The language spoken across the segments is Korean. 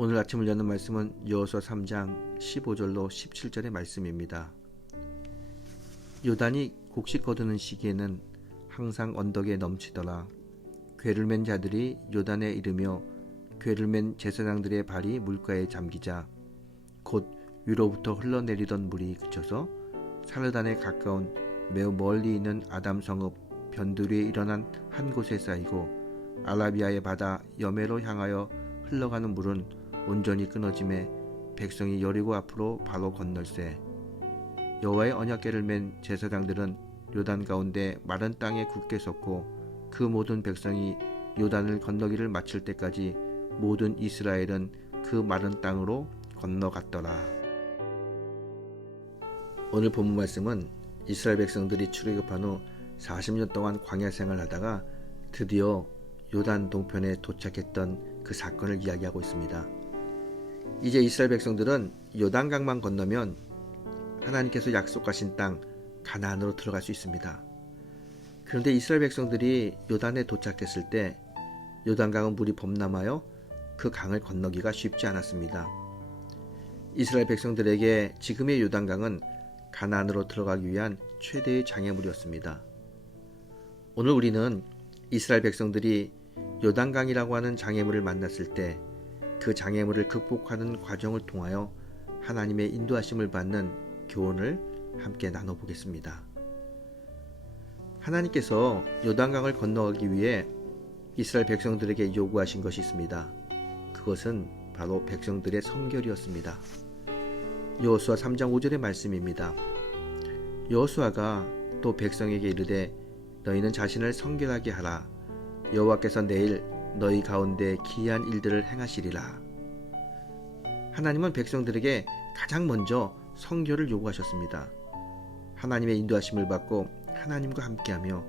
오늘 아침을 여는 말씀은 여호수아 3장 15절로 17절의 말씀입니다. 요단이 곡식 거두는 시기에는 항상 언덕에 넘치더라. 궤를 맨 자들이 요단에 이르며 궤를 맨 제사장들의 발이 물가에 잠기자 곧 위로부터 흘러내리던 물이 그쳐서 사르단에 가까운 매우 멀리 있는 아담 성읍 변두리에 일어난 한 곳에 쌓이고 아라비아의 바다 여메로 향하여 흘러가는 물은 온전히 끊어짐에 백성이 여리고 앞으로 바로 건널세. 여호와의 언약궤를 맨 제사장들은 요단 가운데 마른 땅에 굳게 섰고 그 모든 백성이 요단을 건너기를 마칠 때까지 모든 이스라엘은 그 마른 땅으로 건너갔더라. 오늘 본문 말씀은 이스라엘 백성들이 출애굽한 후 40년 동안 광야 생활을 하다가 드디어 요단 동편에 도착했던 그 사건을 이야기하고 있습니다. 이제 이스라엘 백성들은 요단강만 건너면 하나님께서 약속하신 땅 가나안으로 들어갈 수 있습니다. 그런데 이스라엘 백성들이 요단에 도착했을 때 요단강은 물이 범람하여 그 강을 건너기가 쉽지 않았습니다. 이스라엘 백성들에게 지금의 요단강은 가나안으로 들어가기 위한 최대의 장애물이었습니다. 오늘 우리는 이스라엘 백성들이 요단강이라고 하는 장애물을 만났을 때 그 장애물을 극복하는 과정을 통하여 하나님의 인도하심을 받는 교훈을 함께 나눠보겠습니다. 하나님께서 요단강을 건너가기 위해 이스라엘 백성들에게 요구하신 것이 있습니다. 그것은 바로 백성들의 성결이었습니다. 여호수아 3장 5절의 말씀입니다. 여호수아가 또 백성에게 이르되 너희는 자신을 성결하게 하라. 여호와께서 내일 너희 가운데 기이한 일들을 행하시리라. 하나님은 백성들에게 가장 먼저 성결을 요구하셨습니다. 하나님의 인도하심을 받고 하나님과 함께하며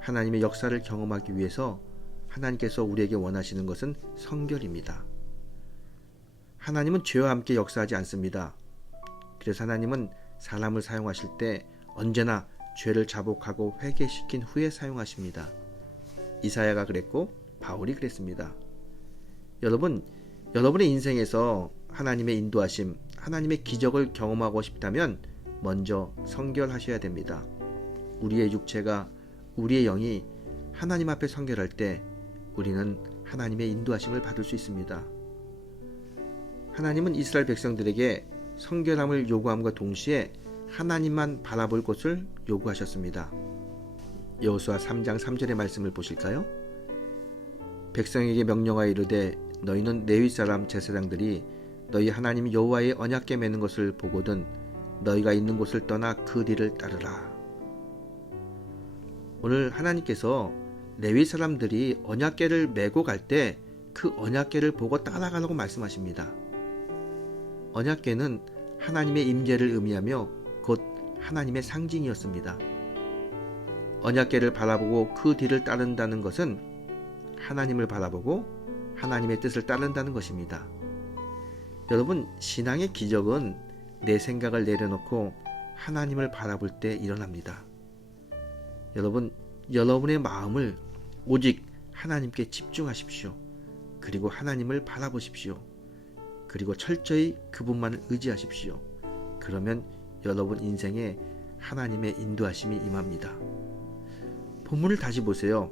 하나님의 역사를 경험하기 위해서 하나님께서 우리에게 원하시는 것은 성결입니다. 하나님은 죄와 함께 역사하지 않습니다. 그래서 하나님은 사람을 사용하실 때 언제나 죄를 자복하고 회개시킨 후에 사용하십니다. 이사야가 그랬고 바울이 그랬습니다. 여러분의 인생에서 하나님의 인도하심, 하나님의 기적을 경험하고 싶다면 먼저 성결하셔야 됩니다. 우리의 육체가, 우리의 영이 하나님 앞에 성결할 때 우리는 하나님의 인도하심을 받을 수 있습니다. 하나님은 이스라엘 백성들에게 성결함을 요구함과 동시에 하나님만 바라볼 것을 요구하셨습니다. 여호수아 3장 3절의 말씀을 보실까요? 백성에게 명령하여 이르되 너희는 레위 사람 제사장들이 너희 하나님 여호와의 언약궤 매는 것을 보거든 너희가 있는 곳을 떠나 그 뒤를 따르라. 오늘 하나님께서 레위 사람들이 언약궤를 메고 갈 때 그 언약궤를 보고 따라가라고 말씀하십니다. 언약궤는 하나님의 임재를 의미하며 곧 하나님의 상징이었습니다. 언약궤를 바라보고 그 뒤를 따른다는 것은 하나님을 바라보고 하나님의 뜻을 따른다는 것입니다. 여러분, 신앙의 기적은 내 생각을 내려놓고 하나님을 바라볼 때 일어납니다. 여러분의 마음을 오직 하나님께 집중하십시오. 그리고 하나님을 바라보십시오. 그리고 철저히 그분만을 의지하십시오. 그러면 여러분 인생에 하나님의 인도하심이 임합니다. 본문을 다시 보세요.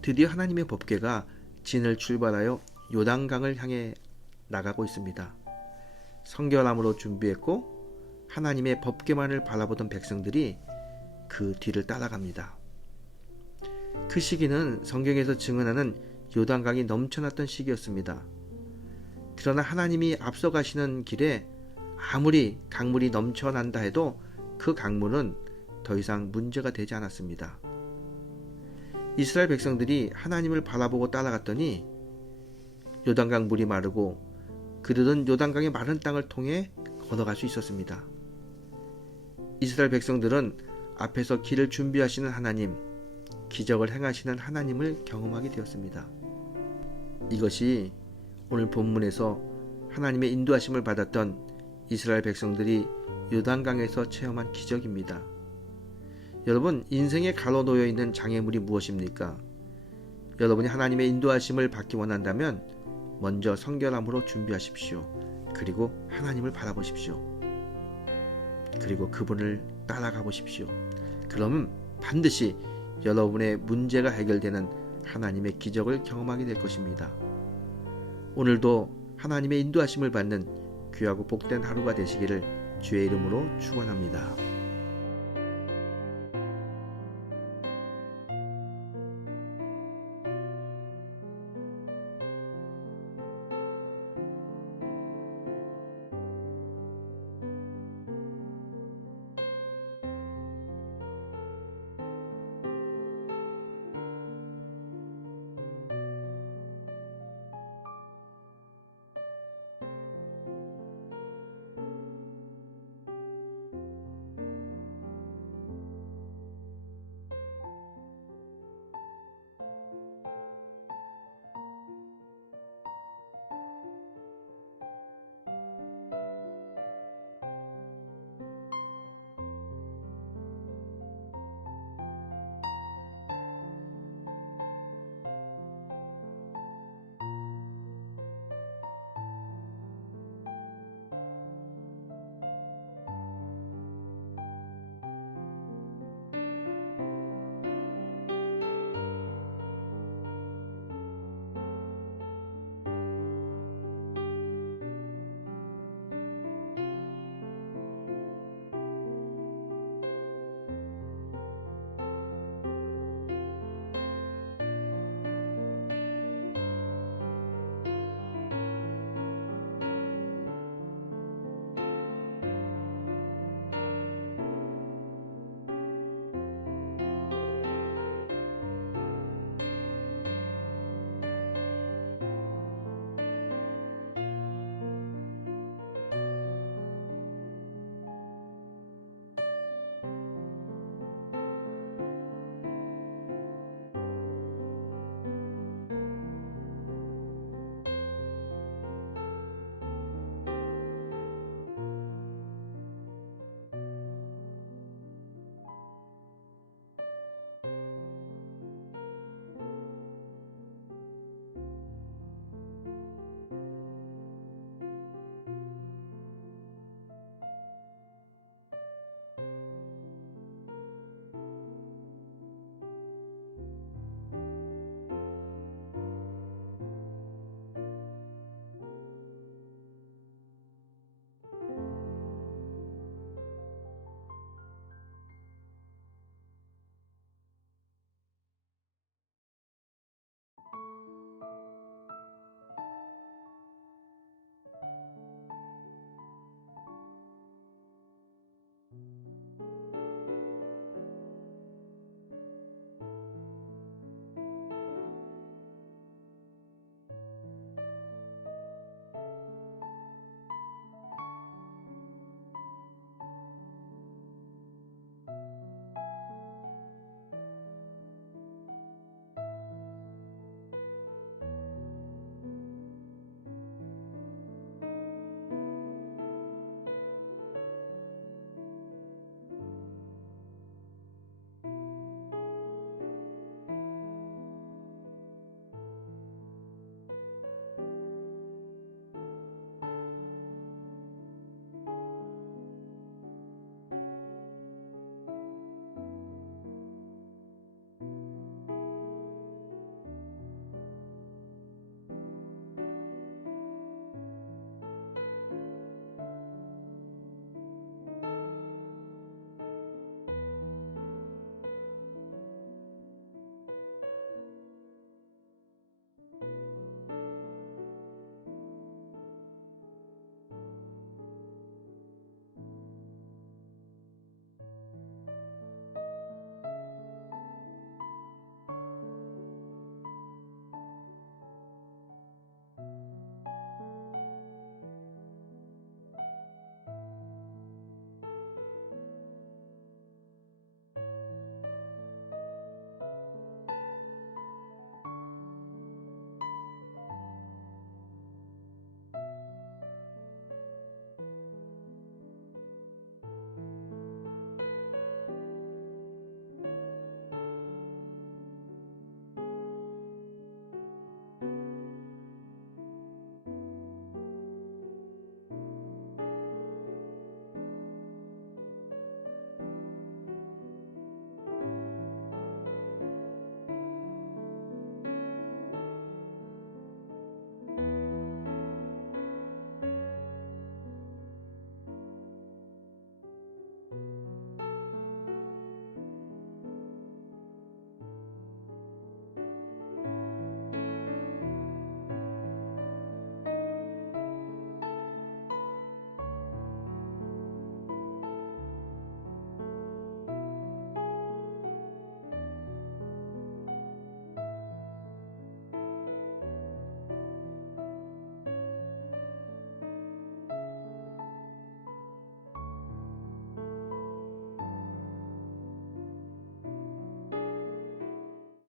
드디어 하나님의 법궤가 진을 출발하여 요단강을 향해 나가고 있습니다. 성결함으로 준비했고 하나님의 법궤만을 바라보던 백성들이 그 뒤를 따라갑니다. 그 시기는 성경에서 증언하는 요단강이 넘쳐났던 시기였습니다. 그러나 하나님이 앞서가시는 길에 아무리 강물이 넘쳐난다 해도 그 강물은 더 이상 문제가 되지 않았습니다. 이스라엘 백성들이 하나님을 바라보고 따라갔더니 요단강 물이 마르고 그들은 요단강의 마른 땅을 통해 걸어갈 수 있었습니다. 이스라엘 백성들은 앞에서 길을 준비하시는 하나님, 기적을 행하시는 하나님을 경험하게 되었습니다. 이것이 오늘 본문에서 하나님의 인도하심을 받았던 이스라엘 백성들이 요단강에서 체험한 기적입니다. 여러분, 인생에 가로놓여 있는 장애물이 무엇입니까? 여러분이 하나님의 인도하심을 받기 원한다면 먼저 성결함으로 준비하십시오. 그리고 하나님을 바라보십시오. 그리고 그분을 따라가 보십시오. 그러면 반드시 여러분의 문제가 해결되는 하나님의 기적을 경험하게 될 것입니다. 오늘도 하나님의 인도하심을 받는 귀하고 복된 하루가 되시기를 주의 이름으로 축원합니다.